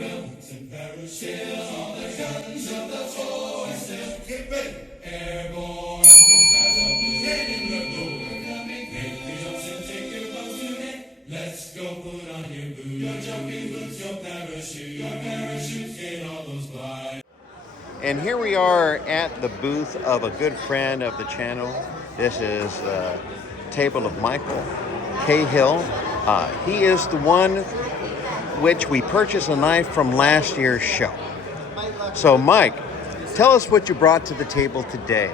Let's go put on your boots, your jumping boots, your parachutes, get all those fly. And here we are at the booth of a good friend of the channel. This is the table of Michael Kahil. He is the one which we purchased a knife from last year's show. So Mike, tell us what you brought to the table today.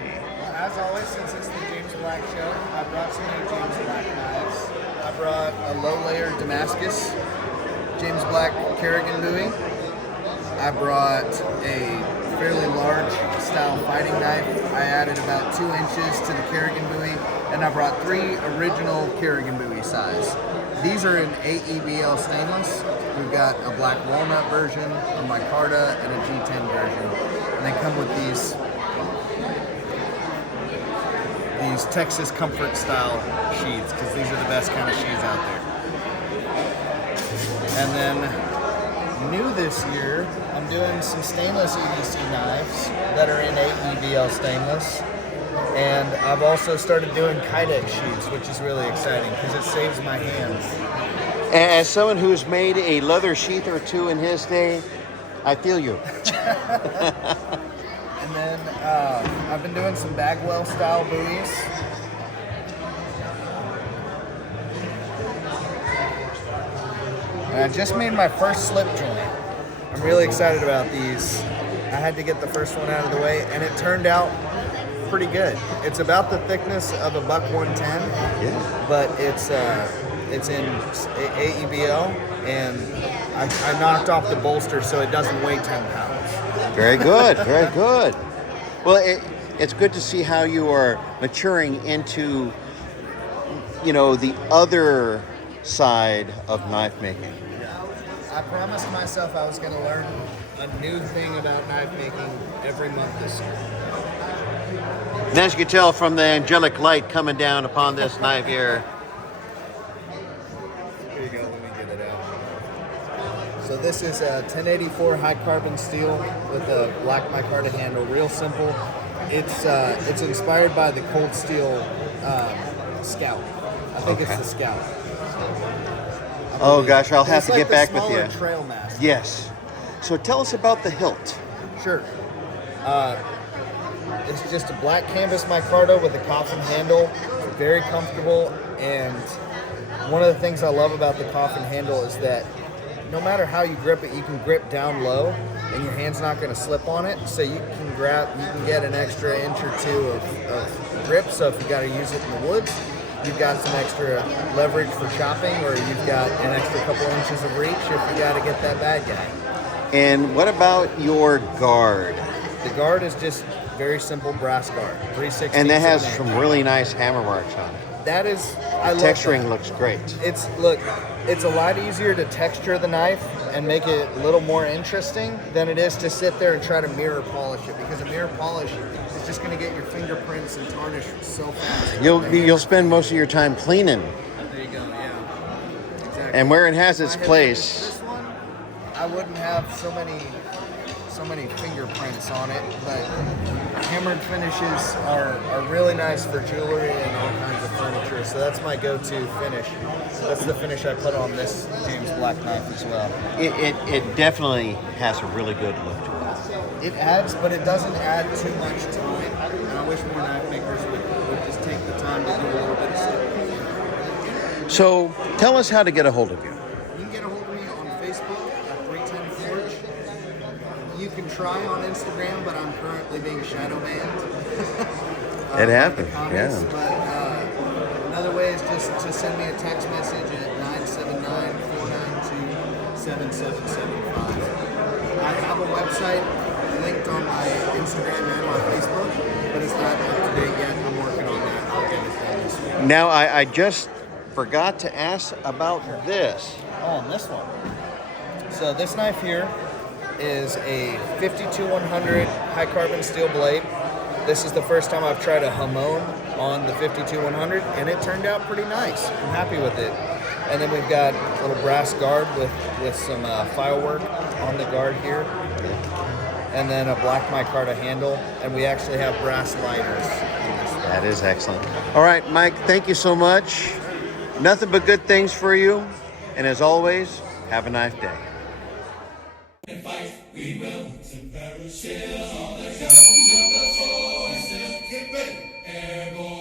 As always, since it's the James Black show, I brought some new James Black knives. I brought a low-layer Damascus James Black Kerrigan Bowie. I brought a fairly large style fighting knife. I added about 2 inches to the Kerrigan Bowie, and I brought 3 original Kerrigan Bowie size. These are in AEBL stainless. We've got a black walnut version, a micarta, and a G10 version. And they come with these Texas comfort style sheaths, because these are the best kind of sheaths out there. And then new this year, I'm doing some stainless EDC knives that are in AEBL stainless. And I've also started doing Kydex sheaths, which is really exciting because it saves my hands. As someone who's made a leather sheath or 2 in his day, I feel you. And then I've been doing some Bagwell style buoys. And I just made my first slip joint. I'm really excited about these. I had to get the first one out of the way, and it turned out pretty good. It's about the thickness of a buck 110, yeah. But it's in AEBL, and I knocked off the bolster so it doesn't weigh 10 pounds. Very good, very good. Well, it's good to see how you are maturing into, the other side of knife making. I promised myself I was going to learn a new thing about knife making every month this year. And as you can tell from the angelic light coming down upon this knife here. Here you go, let me get it out. So this is a 1084 high carbon steel with a black micarta handle, real simple. It's inspired by the Cold Steel Scout. I think it's the Scout. Oh gosh, I'll have to get back with you. Trail mask. Yes. So tell us about the hilt. Sure. It's just a black canvas micarta with a coffin handle. It's very comfortable, and one of the things I love about the coffin handle is that no matter how you grip it, you can grip down low, and your hand's not going to slip on it. So you can get an extra inch or 2 of grip. So if you got to use it in the woods, you've got some extra leverage for chopping, or you've got an extra couple inches of reach if you got to get that bad guy. And what about your guard? The guard is just very simple brass guard, 3/16. And that has some really nice hammer marks on it. That is, I love texturing that. Looks great. It's a lot easier to texture the knife and make it a little more interesting than it is to sit there and try to mirror polish it, because a mirror polish is just going to get your fingerprints and tarnish so fast. You'll spend most of your time cleaning. There you go, yeah. Exactly. And where it has its place. This one, I wouldn't have so many fingerprints on it, but hammered finishes are really nice for jewelry and all kinds of furniture. So that's my go-to finish. So that's the finish I put on this James Black knife as well. It definitely has a really good look to it. It adds, but it doesn't add too much to it. And I wish more knife makers would just take the time to do a little bit of stuff. So tell us how to get a hold of you. You can get a hold of me on Facebook at 310 Forge. You can try on Instagram, but I'm currently being shadow banned. It happened, yeah. But another way is just to send me a text message at 979-492-7775. I have a website linked on my Instagram and my Facebook, but it's not up to date yet. I'm working on that. I'll get it done this week. Now, I just forgot to ask about this. Oh, and this one. So this knife here is a 52-100 high carbon steel blade. This is the first time I've tried a Hamon on the 52-100, and it turned out pretty nice. I'm happy with it. And then we've got a little brass guard with some filework on the guard here. And then a black micarta handle. And we actually have brass liners. That is excellent. All right, Mike, thank you so much. Nothing but good things for you. And as always, have a nice day. We will. Airborne.